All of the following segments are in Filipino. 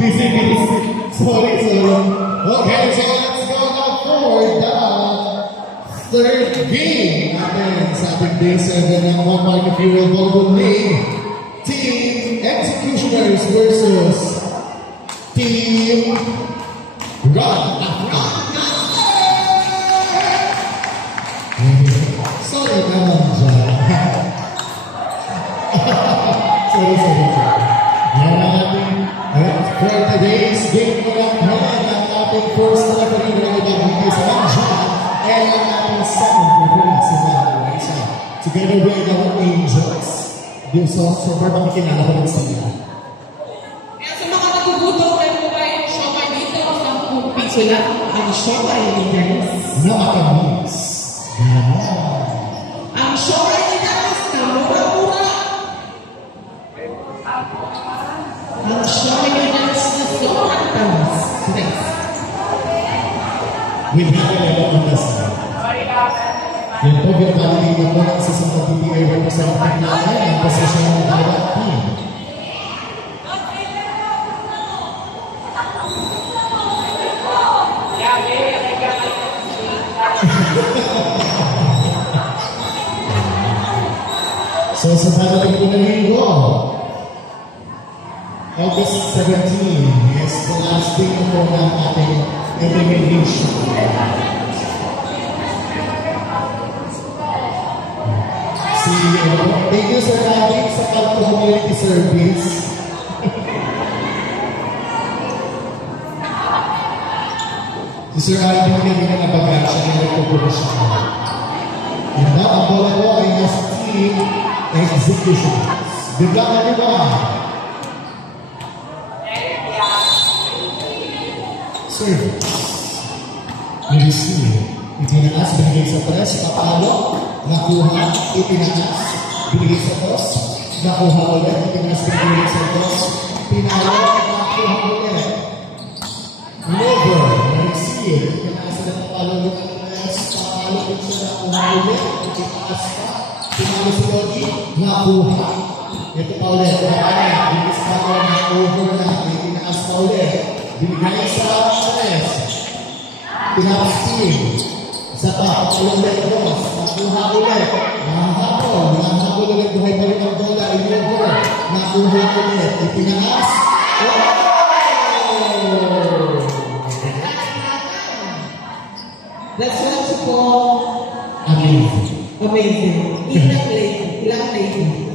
Busy. Sorry. Okay, so let's go now for the third game natin sa ating Day 7 ng One Market Fuel Volleyball League. Team Executioners versus Team Run. Sorry naman dyan. Sorry. Yan ang ating for today's game ko lang ang ating first referee na nagagawin sa Manja and ang ating second referee si Manja. Together with our angels. Sobrang makikilala ko lang sila. Kaya sa mga nagugutom, kayo mo ba yung siomay dito? Ang piso lang, ang siomay leaders. Na makamis. Ang siomay leaders na mura-mura. Ang siomay leaders na sobrang tamas. With happy level on the side. Yan po, binabalik na po ng isang PBA representative natin ang posisyon ng bawat team. So sa darating po na linggo, August 17 is the last day po ng ating elimination. Thank you, Sir Ravi, sa community service. Si Sir Ravi, hindi na nabaga siya na nagpupulisyon. And now, ang bola ko ay nasa Team Executioners. Good luck, everyone! Service. Receive. Itinaas, binigay sa press, papalo, nakuha, itinaas, binigay sa toss, nakuha ulit, itinaas, binigay sa toss, pinalo, nakuha ulit. Over, receive, itinaas na papalo ulit ang press, papalo ulit siya, nakuha ulit, itinaas pa, pinalo si Logi, nakuha. Ito pa ulit, binigay sa papalo na over na, itinaas pa ulit, binigay sa press, tinaas team, sa top, ulit cross, nakuha ulit, nahabol ulit, buhay pa rin ang bola, in-over, nakuha ulit, ipinaas, That's what you call amazing. Ilang lady.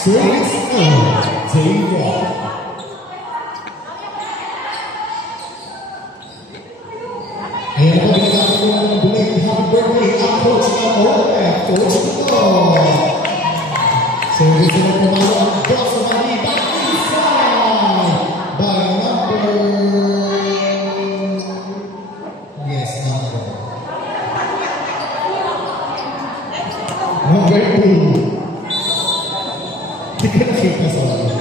Service, J1. Ayan po, binigyan ko ng balik. Happy birthday, ang coach ng OF, Coach Ito. Service na pumalo ang boss ng Maniba, inside by number... Yes, number 2. Hindi ka nakita sa wala.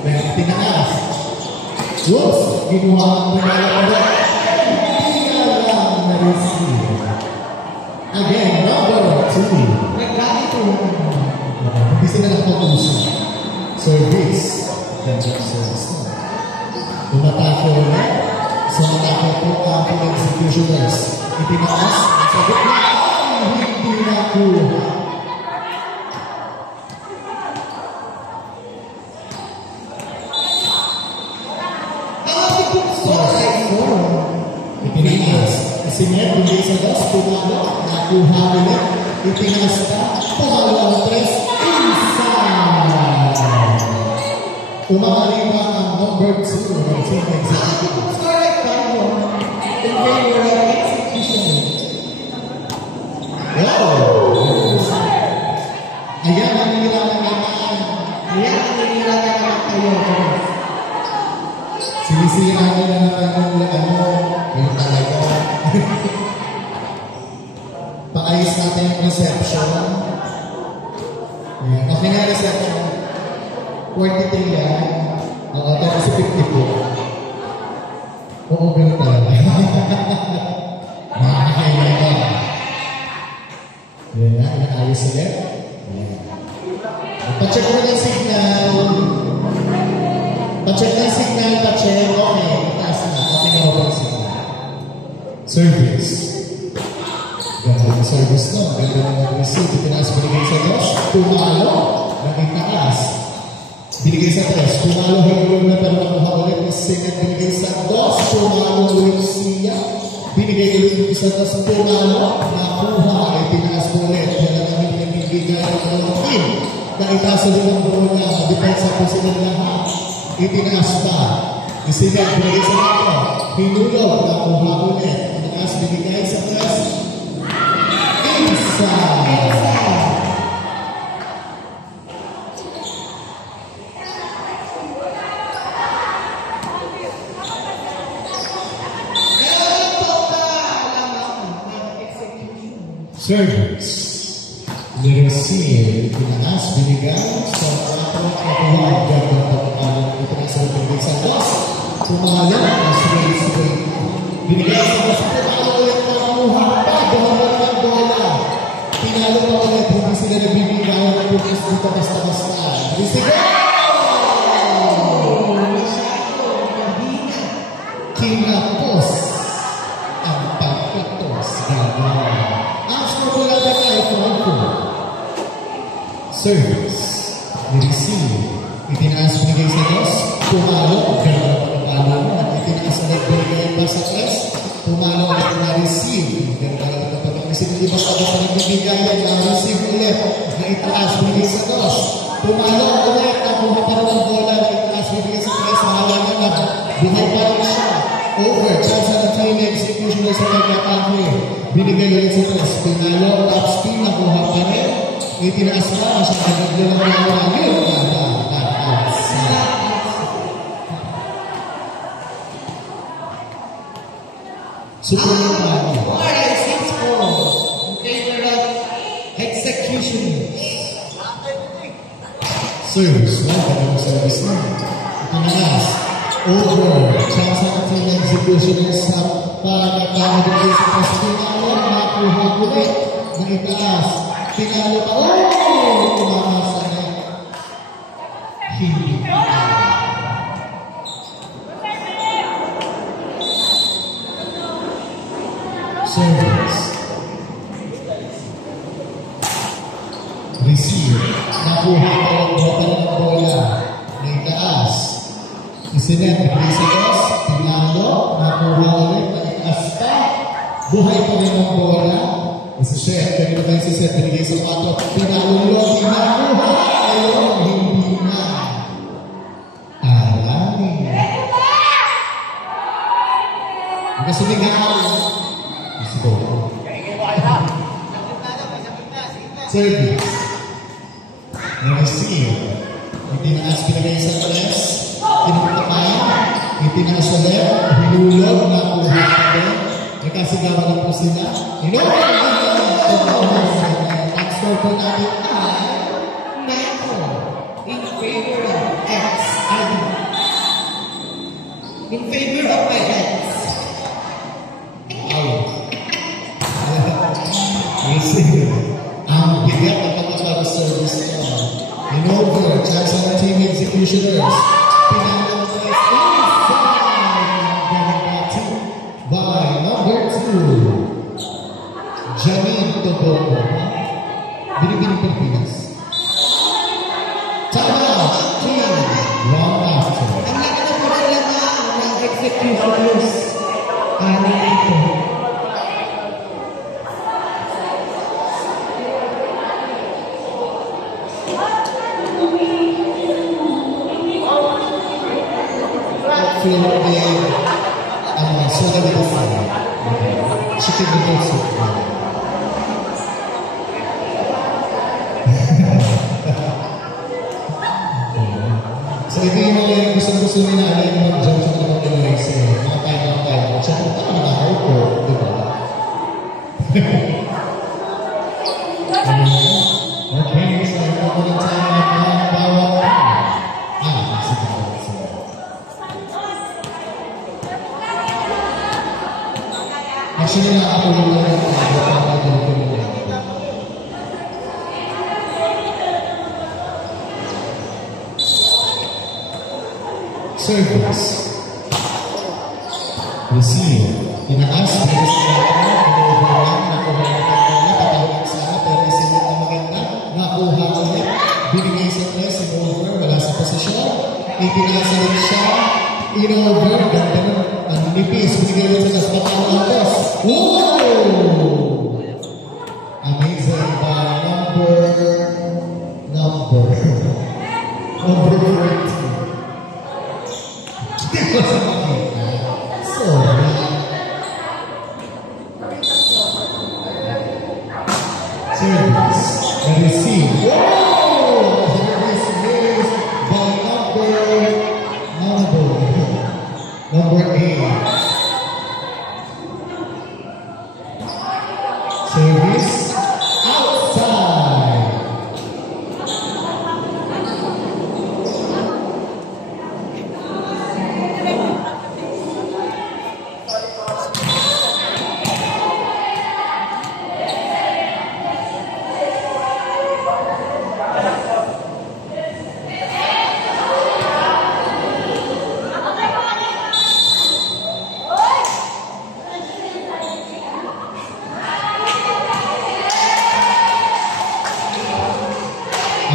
Kaya tinaas. Whoops! Ginawa ang nangyayari. Again, number 2. Hindi sila nakapag-usap. Service. Service. Tumatako ulit. So, matako po ang executioners. Itinaas. Sa gitna. Hindi nakuha. Itinaas. Isinet, hindi sa dos, pumalo, nakuha ulit, itinaas ka, pumalo ang tres, inside! Umakalima ang number 2 ng Team Executive. Correct, Pablo. And then you're an executioner. Wow! Ayan ang nililangan naman. Ayan ang nililangan naman kayo. Sinisiraan nila naman yung talaga. Paayos natin yung reception. Okay na reception. 43 yan. Oo, tapos 54. Oo, ganun talaga. Makakailan ka. Yan na, inaayos ulit. Pa-check mo na yung signal. Pa-check na yung signal, pa-check. Okay, mataas na. Okay na ako yung signal. Service. Ganda ng service no. Ganda ng receive. Itinaas binigay sa dos. Pumalo. Naging taas. Binigay sa tres. Pumalo. Hingulong na pero nakuha ulit. Isigat binigay sa dos. Pumalo ulit siya. Binigay ulit sa dos. Pumalo. Nakuha. Itinaas ulit. Kaya namin yung bibigay ng team. Naitaas ulit ang bola. Depensa po sila lahat. Itinaas pa. Isigat binigay sa nato. Hinulog. Nakuha ulit. Itinaas binigay sa tres. Inside. Service. Nireceive. Pinanas. Binigay. So, nakuha. Ganda pagkakalong ito sa binigay sa dos. Pumala. Straight. Binigay sa dos. Pumala ulit. Nakuha pa. Buhaman ang bola. Pinalo pa ulit. Hindi sila nabibigay ng pulis dito basta-basta. Receive. Kinapos ang pagkatos. Ganda. Service. Nireceive. Itinaas binigay sa dos. Pumalo. Ganda pagkakalo mo. Itinaas ulit binigay pa sa tres. Pumalo ulit na-receive. Ganda pagkakalo. Hindi basta-basta nagbibigay yan. Na-receive ulit. Naitaas binigay sa dos. Pumalo ulit. Nakuha pa rin ang bola. Naitaas binigay sa tres. Mahalaga na. Buhay pa rin siya. Over. Chance na team execution sa nagkakakwi. Binigay ulit sa tres. Pinalo. Top spin. Nakuha pa rin. Itinaas pa sa kagaglan ng mga yun. Super yung mga. Alright, 6-4. In favor of executioners. Service. Ganun service na. Itinaas. Over. Chance na team executioners para nakakabigay sa pastinalo. Nakuha ulit. Naitaas. Pinalo pa. Oh! Tumamasa na. Hindi. Service. Receive. Nakuha pa lang ng bola. Naitaas. Isinet. Resigas. Pinalo. Nakuha ulit. Naitaas pa. Buhay pa rin ang bola. Isa siya, pero tayo si Seth, binigay sa pato, pinalulog, pinakuha, ayun, hindi na. Alay. Hindi sumigaw. Gusto ko. Service. Receive. Itinaas pinagay sa tres, tinutupaan, itinaas ulit, hinulog, nakuha pa din. Nagkasigawan na po sila. Next score po natin ay Nato. In favor of X. In favor of my X. Receive. Ang bigat ng pagkakara service niya. In over, chance ng team executioners. Pinanong sa by number 2, Janine Tobogo. Binibining Pilipinas. Time out. Team. Long after. Ang laki na po sila ng executioners. Ano ito? Feel the soda with the fire. Chicken noodle soup. So ito yung mga gusto nila alay ng mag-jump sa mga pag-alay sa mga tayo. Siyempre, ito mga airport, di ba? Okay, so ito po ng tayo ng bawat sige. Actually, ako yung Service. Receive. Tinaas. Bilis na overrun. Nakuha na bola. Patawag sana. Pero isinit na maganda. Nakuha ulit. Binigay sa press. In-over. Wala sa posisyon. Itinaas ulit siya. In-over. Ganda nun. Ang nipis. Binigay ulit sa patawag ang press. Whoa! Amazing by number 14. So, service and receive. Service is by number 8. Service outside.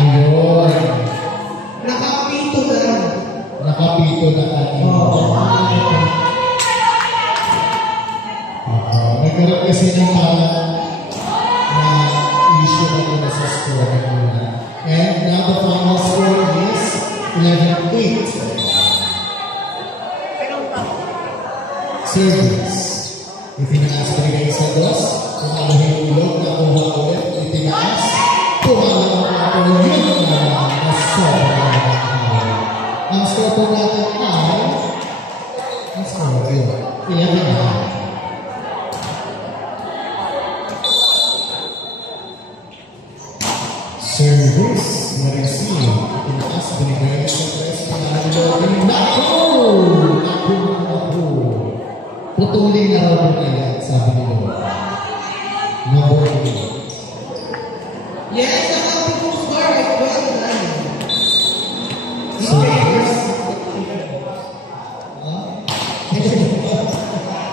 Ayun. Nakapito na. Nakapito na tayo. Nagkaroon kasi ng parang na issue na muna sa score muna. And now the final score is 11-8. Service. Itinaas pa rin sa dos. Kung ano yung ilog, nakuha ulit. Itinaas. Pumalang ako yun na nasobra. Ang score po natin ay ang score yun. 11-9. Service na receive. Itinaas, binigay sa press. Panalo. Naku. Putuli na raw po kaya, sabi ni Lord. Number 8. Yes, nakapito ko score like well done. Service.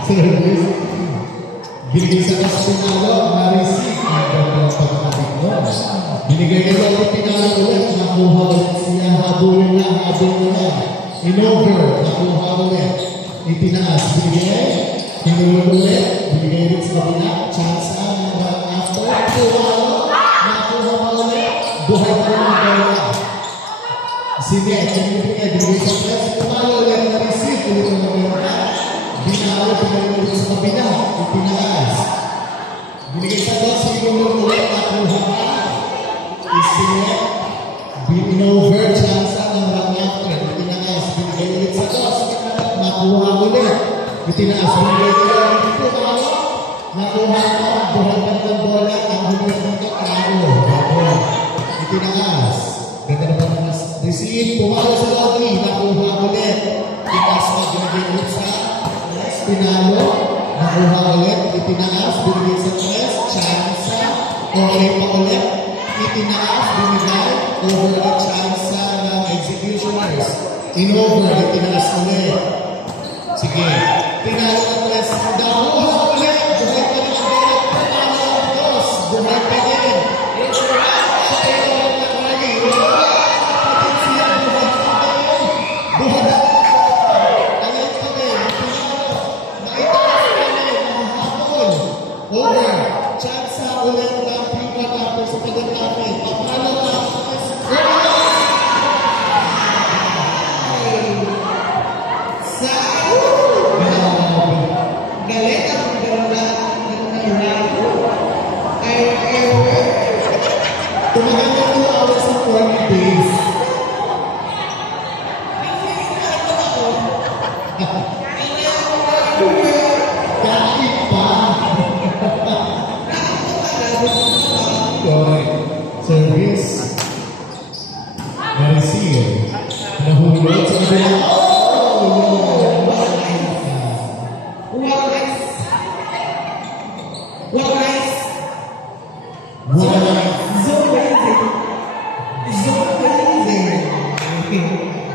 Service. Binigay sa Kaspinalo, na-receive ang ganda pagkakabit mo. Binigay nila ang pinalo ulit, nakuha ulit siya, habulin na. In-over, nakuha ulit. Itinaas, binigay, hinulog ulit, binigay rin sa kabila, chance after, nakuha ulit, buhay pa rin ang bola. Sige, binigay sa press, pumalo ulit, na-receive ulit ang bola. Binalo, pinalo ulit sa kabila, itinaas. Binigay sa dos, hinulog ulit, nakuha ka. Isinit, in-over, chance ng run after, itinaas, binigay ulit sa dos. Nakuha ulit. Itinaas mo ulit ulit. Nakuha ka. Buhay pa ng bola. Ang hulit ng kakao. Itinaas. Ganda naman na receive. Pumalo sa lobby. Nakuha ulit. Itinaas na binigay ulit sa press. Pinalo. Nakuha ulit. Itinaas. Binigay sa press. Chance. Okay pa ulit. Itinaas. Binigay. Over the chance ng executioners. In-over. Itinaas ulit. Sige, pinalo ang press. Nakuha ulit. Buhay pa rin ang bola. Pinalo ang dos. Buhay pa rin. Siya ay ulit na rally. Patin siya. Buhay pa rin. Buhay pa rin. Alam pa rin. Pinalo. Naitaas pa rin. Mahapon. Over. Chance ulit ng pre-quarter sa pag-rapid. Papalo na. Galit ang ganda ng rabo. Tumagal na 2 hours and 40 days. Kahit pa. Correct. Service. Na-receive. Nahulog sa kabila.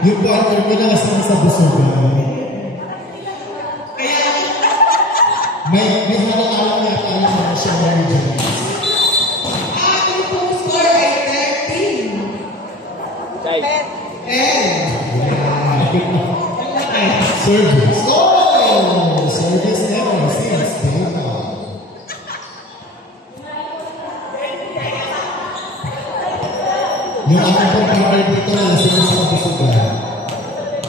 Yung partner nalasing sa busugan. Kaya, May halalang na tayo sa siya ng Janice. ating pong score ay 13. 10. Service. Oh! Service never since day one. Yung aking pag-cover dito na sila sa busugan.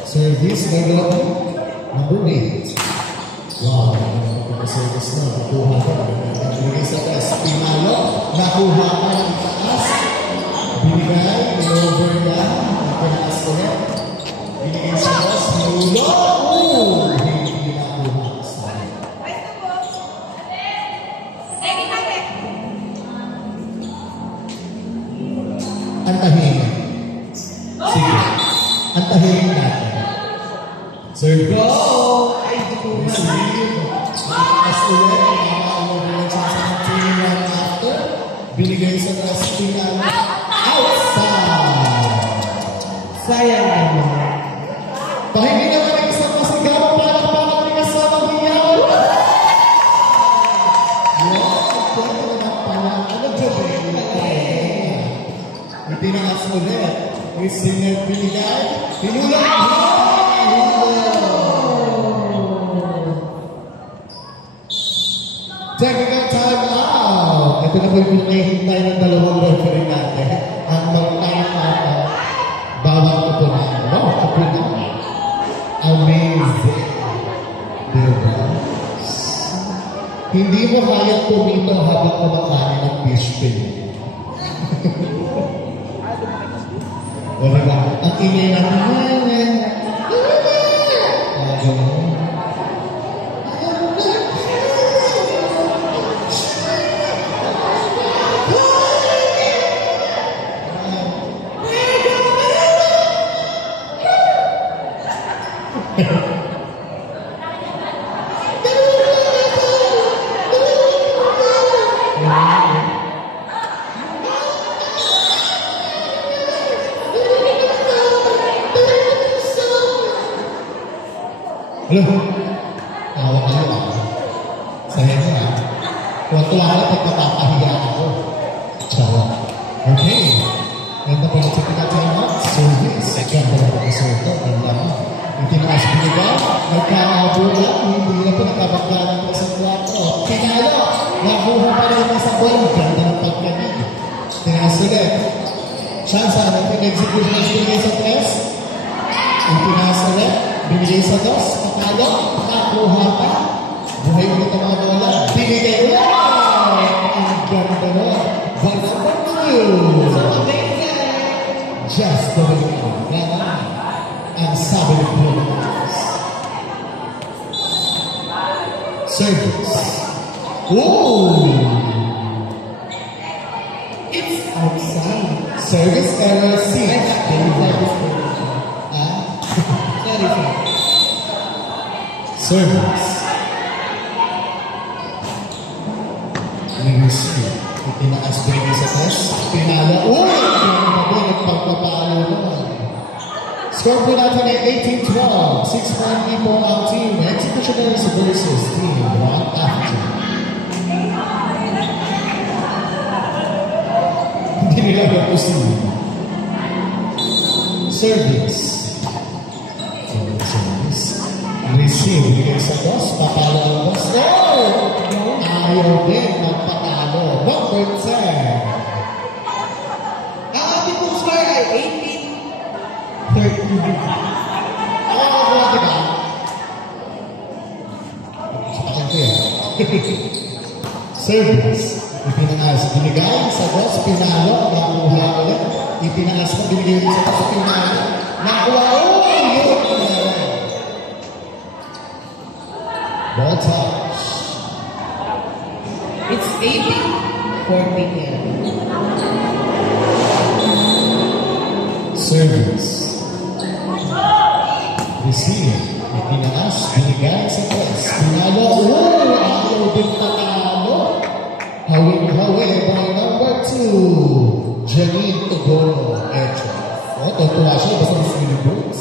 Service number 8. Wow, service na. Nakuha ka. Binigay sa taas. Pinalo. Nakuha ka ng taas. Binigay. Over na. Nakuhaas ulit. Binigay sa taas. Nulo. Hindi nakuha. Antahin. Sige. Antahin natin. Sir, go! Ay, di ko na. As ulit, nakaka-over sa team right after. Binigay sa taas pinalo. Outside! Sayang naman. Pahingi naman ang isang masigaw para parang kasama niya. Pwede naman pala. Ano dyan Ipinangas ulit. Isinet binigay. Tinulak. Technical time out. Ito na po yung pinahintay ng dalawang referee natin. Ang mag-time out. Bawal ko po na. Ito po na. Amazing. Diba? Hindi mo kaya pumito habang kumakain ng fish pin. O diba? Ang ingay natin. Hello? Tawa kayo ah. Saya niya ah. Tuwa-tuwa ka na pagpapakahiya ako. Chawa. Okay. Ganda po natin pinatama. Service. Ganda na po na sorto. Ang laman. Yung tinakas binigay. Nagkakabulan. Hindi na po nakabagdanan po sa 4. Pinalo. Nakuha pa rin sa ball. Ganda ng pagkanig. Tinakas ulit. Chance na pinag-execute na binigay sa 3. Ang tinakas ulit. Binigay sa 2. Patalo. Nakuha pa. Buhay ulit ang mga bola. Binigay ulit. Ang ganda na. Ball number 2. Just the way it is. Ang sabi ng Philippines. Service. Ooh! It's outside. Service error C. Service. News C. Itinaas binigay sa test. Pinala. Uy! Nagpagpapalo naman. Score po natin ay 18-12. 6-1 po ang team. Executioners versus team 1 after. Hindi nila napusin. Service. Service. Receive. Bigay sa boss. Papalo ang boss. No! Ayaw din magpapalo. Number 10. Ang ating pong score ay 18-13. Service. Ipinangas. Binigay sa boss. Pinalo. Nakuha ulit. Ipinangas mo. Binigay sa boss. Pinalo. Nakuha ulit. Ball touch. It's 18-14. Service. Receive. Ipinangas. Binigay sa boss. Pinalo. Ayaw din patalo. Hawin-hawin by number 2. Janine Togono. Echo. O, tutuwa siya. Basta mas miniboots.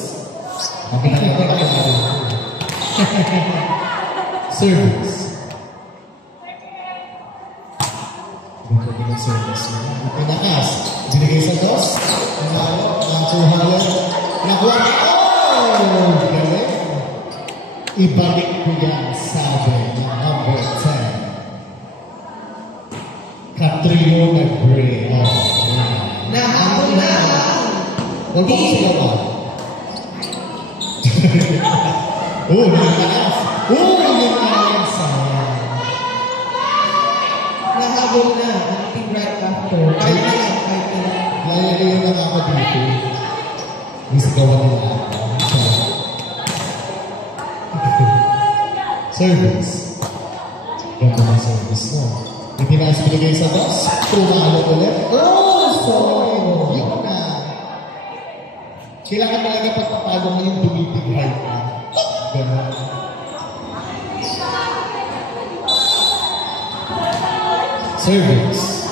Okay na natin. Service. Bukan ng service mo. Pinakas. Binigay sa dos. Nanalo. Answer Howard. Nakuha. Oh! Galing. Ibalik ko yan, sabi ng number 10. Catriona Gray. Oh, yeah. Nahabol na. Huwag mo sila ba? Oh, nakakas. Oh, nakakas. Nahabol na. Ang team right after. Kahit na yan, kahit na yan. Lalo yung nakaka dito. Isigawan nila ako. Service. Ganda ng service mo. Itinaas binigay sa boss. Tumalo ulit. Oh, sorry. Yun na. Kailangan talaga pagpapalo mo yung dumitighay ka. Gano'n. Service.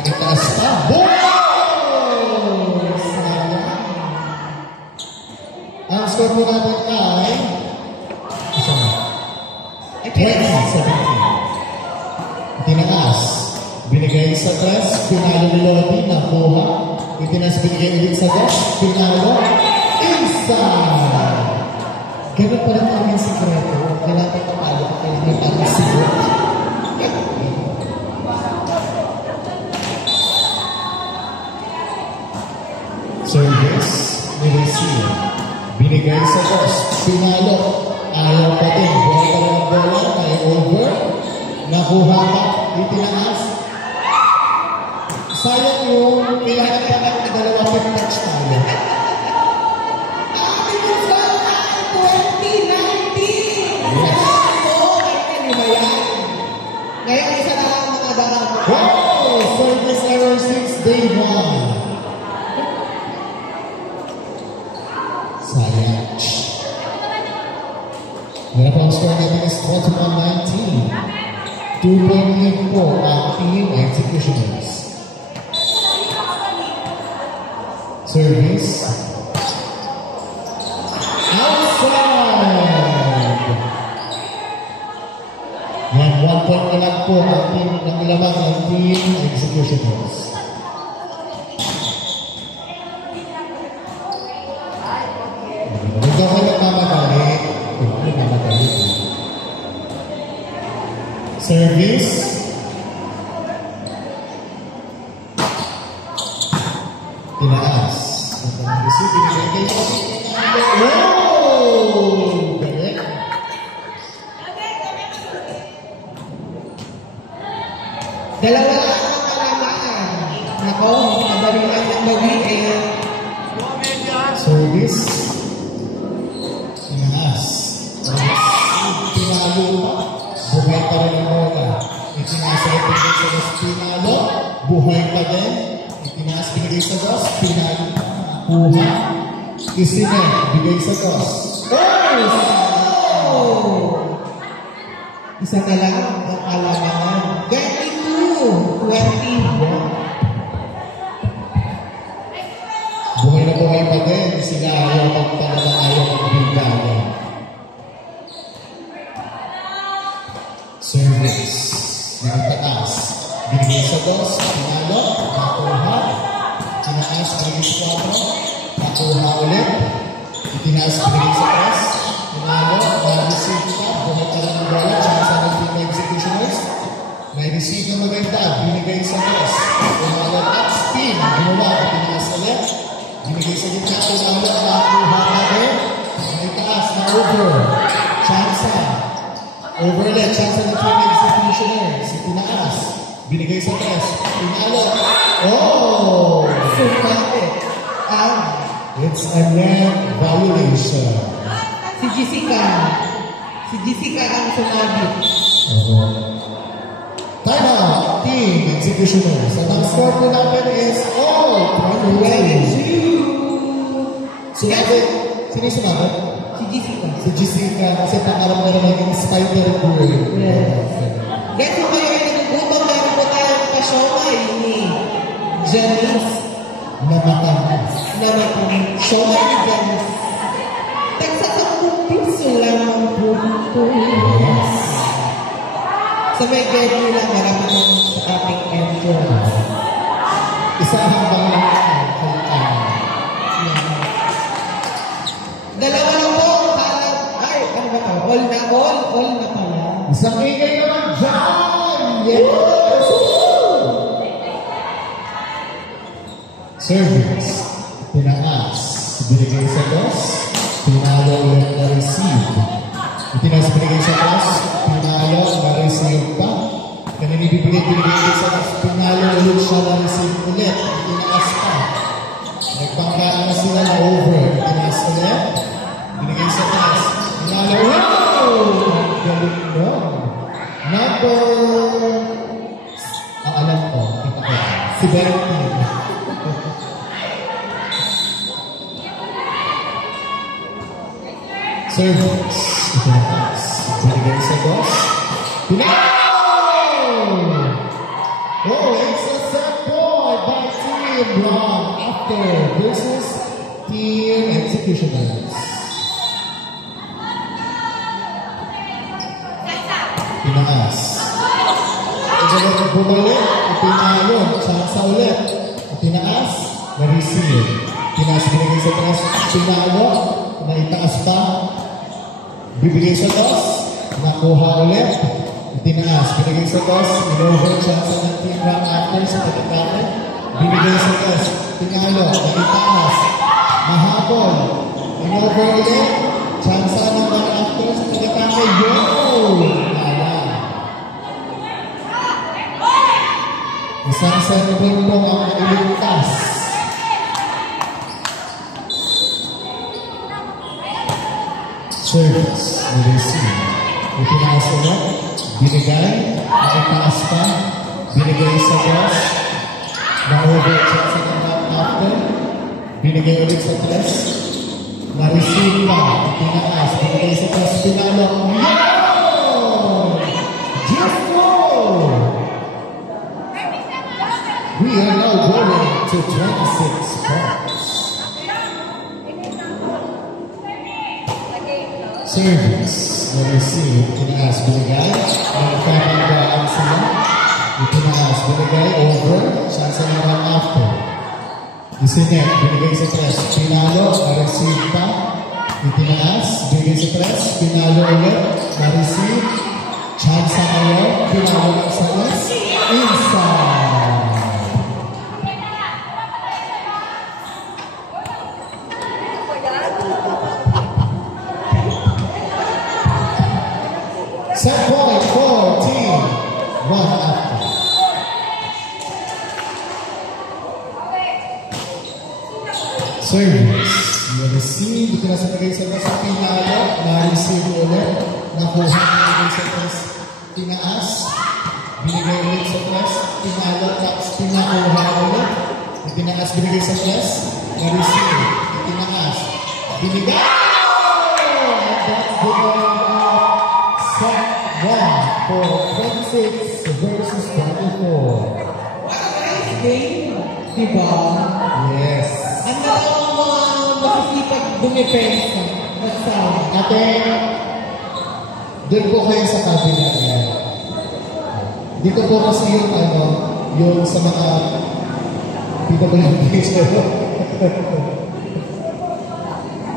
Nakitaas pa. Boom! Sayang. Ang score po natin ay isa na. 20-17. Itinaas. Binigay sa tres. Pinalo ni Lodi. Nakuha. Itinaas binigay ulit sa dos. Pinalo. Inside. Ganun pala ang aming sikreto. Kailangan papalo ka kailangan parang sigot. Service. Nireceive. Binigay sa dos. Pinalo. Ayaw pa din. Buhay pa rin ang bola. May over. Nakuha pa. Itinaas. Sayang yung kailangan pa ng dalawa pang touch tayo. Ngayon, isa na lang mga darang. Wow! Service error 6, day 1. Sayang. Meron po ang score natin is 21-19. 2-point lead po ang team executioners. Service. Outside! Yan, 1 point na lang po ang team ng lamang ng team executioners. Huwag daw kayo nagmamadali. Huwag kayo nagmamadali. Service. Tinaas. Wow! Galing. Dalawa lang ang kalamaan. Nako, nabalikan ng bawiin. Service. Tinaas. Pinalo pa. Buhay pa rin ang bola. Itinaas sa ipinigay sa dos. Pinalo. Buhay pa din. Itinaas pinigay sa dos. Pinalo pa. Nakuha. Isinet. Bigay sa dos. Oh! Isa na lang ang kalamaan. 22. 21. Buhay na buhay pa din. Sila ayaw magpanalang ayaw magbigayan. Service. Nagtaas. Binigay sa dos. Pinalo. Nakuha. Tinaas. Binigay sa 4. Nakuha ulit. Itinaas. Binigay sa tres. Pinalo. Na-receive ka. Buhay pa lang ang bola. Chance ng team executioners. Na-receive na maganda. Binigay sa dos. Pinalo. At spin. Ginawa. Itinaas ulit. Binigay sa gitna. Pinalo. Nakuha ka din. May taas. Na-over. Chance. Overlet, chance ng team executioners. Itinaas. Binigay sa tres. Pinalo. Oh! Sumapit. It's a net violation. Si Jessica. Si Jessica ang sumabit. Time out, team executioners. At ang score po natin is all 22. Sumabit. Sino yung sumabit? Si Jessica. Si Jessica. Kasi pangarap na naman yung Spider-Girl. Guys, kung kayo ay nagugutom, meron po tayong pasiomay ni Janice na matamis. So, guys, tagsa 10 piso lamang po ito. Yes. Sa may guide nila, marami ng sa ating entrance. Isa hanggang lahat. Dalawa lang po, halag. Ay, ano ba ito? All na pala. Isang ingay naman dyan! Yes! Service. Tinaas. Binigay sa dos. Pinalo ulit na receive. Itinaas binigay sa dos. Pinalo na receive pa. Kanina binigay sa dos. Pinalo ulit siya na receive ulit. Itinaas pa. Nagpanggaan na sila na over. Itinaas ulit. Binigay sa dos. Pinalo ulit. Galing doon. Number... alam ko. Kita ko. Si Bertie. Service. Itinaas. Binigay sa dos. Oh, it's a set point by Team Ron After versus Team Executioners. Tinaas. Ibalik bumalik. Itinalo. Chansa ulit. Itinaas. Na-receive. Tinaas binigay sa tres. Tinalo. Naitaas pa. Bibigay sa dos. Nakuha ulit. Itinaas. Binigay sa dos. In-over chance ng Team Rock After sa pagkakate. Binigay sa dos. Tinalo. Naitaas. Mahabol. In-over ulit. Chance ng Rock After sa pagkakate. Yo! Isang sentring po ang iligtas. Service. Receive. Itinaas ulit. Binigay. Nakitaas pa. Binigay sa dos. Na-over check sa Rock After. Binigay ulit sa tres. Na-receive pa. Itinaas. Binigay sa tres. Pinalo. We are now going to 26 points. Service. Na-receive. Itinaas. Binigay. Nagkakanggaan sila. Itinaas. Binigay. Over. Chance na Rock After. Isinet. Binigay sa tres. Pinalo. Na-receive pa. Itinaas. Binigay sa tres. Pinalo ulit. Na-receive. Chance na ulit. Pinalo lang sa tres. Inside. Set point for Team Rock After. Service. Na-receive. Itinasagay sa mas pinalo. Na-receive ulit. Nakuha binigay sa tres. Tinaas. Binigay ulit sa tres. Pinalo. Tapos pinakuha ulit. Itinaas binigay sa tres. Na-receive. Itinaas. Binigay. And that's the game. Set 1 for 26 versus 24. What a nice game. Diba? Yes. Ang dalawang mga masisipag dumipensa. Nagsawa. Ate, doon po kayo sa cabinet niya. Dito po kasi yung yung sa mga PWD.